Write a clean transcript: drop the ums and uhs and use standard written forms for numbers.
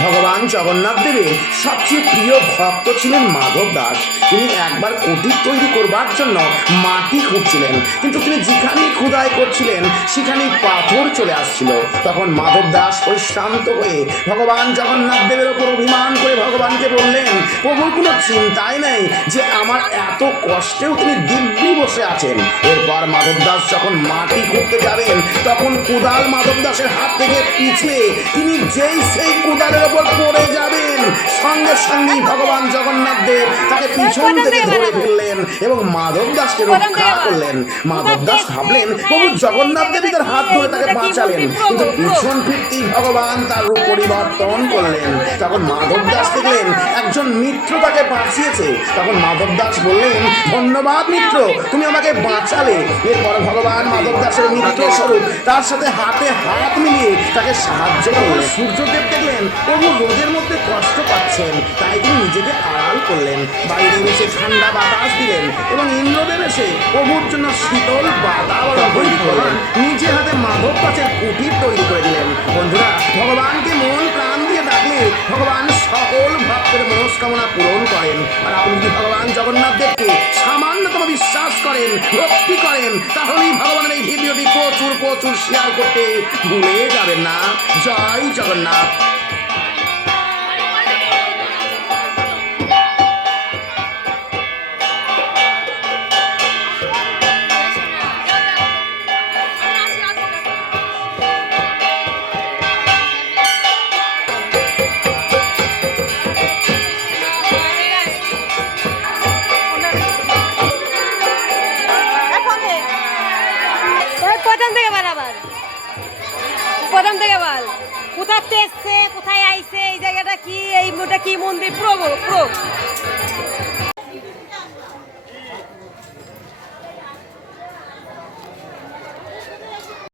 ভগবান জগন্নাথ দেবের সবচেয়ে প্রিয় ভক্ত ছিলেন মাধব দাস। তিনি একবার কুটির তৈরি করবার জন্য মাটি খুঁজছিলেন, কিন্তু তিনি যেখানেই খোদাই করছিলেন সেখানেই পাথর চলে আসছিল। তখন মাধব দাস পরিশ্রান্ত হয়ে ভগবান জগন্নাথ দেবের ওপর অভিমান করে ভগবানকে বললেন, প্রভুর কোনো চিন্তাই নেই যে আমার এত কষ্টেও তিনি দিব্যি বসে আছেন। এরপর মাধব দাস যখন মাটি খুঁড়তে যাবেন তখন কোদাল মাধব দাসের হাত থেকে পিছলে তিনি যেই সেই কোদালের ওপর পড়ে যাবেন, সঙ্গে সঙ্গেই ভগবান জগন্নাথ দেব তাকে পিছন থেকে ধরে ফেললেন এবং মাধব দাসকে রক্ষা করলেন। মাধব দাস ভাবলেন প্রভু জগন্নাথ দেবী তার হাত ধরে তাকে বাঁচালেন, কিন্তু পিছন ফিরতেই ভগবান তার রূপ পরিবর্তন করলেন। তখন মাধব দাস দেখলেন একজন মিত্র তাকে বাঁচিয়েছে। তখন মাধব দাস বললেন, ধন্যবাদ মিত্র, তুমি আমাকে বাঁচালে। এরপর ভগবান মাধব দাসের মিত্র স্বরূপ তার সাথে হাতে হাত মিলিয়ে তাকে সাহায্য করলেন। সূর্যদেব দেখলেন প্রভু রোদের মধ্যে কষ্ট পাচ্ছেন, তাই তিনি নিজেকে আড়াল করলেন। বাইরে এসে ঠান্ডা বাতাস দিলেন এবং ইন্দ্রদেব এসে প্রভুর জন্য শীতল বাতাবরণ তৈরি করলেন। নিজে হাতে মাধব গাছের কুটির তৈরি করে দিলেন। বন্ধুরা, ভগবানকে মন প্রাণ দিয়ে ডাকলে ভগবান সকল ভক্তের মনস্কামনা পূরণ করেন। আর আপনি যদি ভগবান জগন্নাথ দেবকে সামান্যতম বিশ্বাস করেন, ভক্তি করেন, তাহলেই ভগবানের এই ভিডিওটি প্রচুর প্রচুর শেয়ার করতে ভুলে যাবেন না। জয় জগন্নাথ। প্রথম থেকে বল, কোথাতে এসছে, কোথায় আইছে, এই জায়গাটা কি, এই মোটা কি মন্দির? প্রভু প্রভু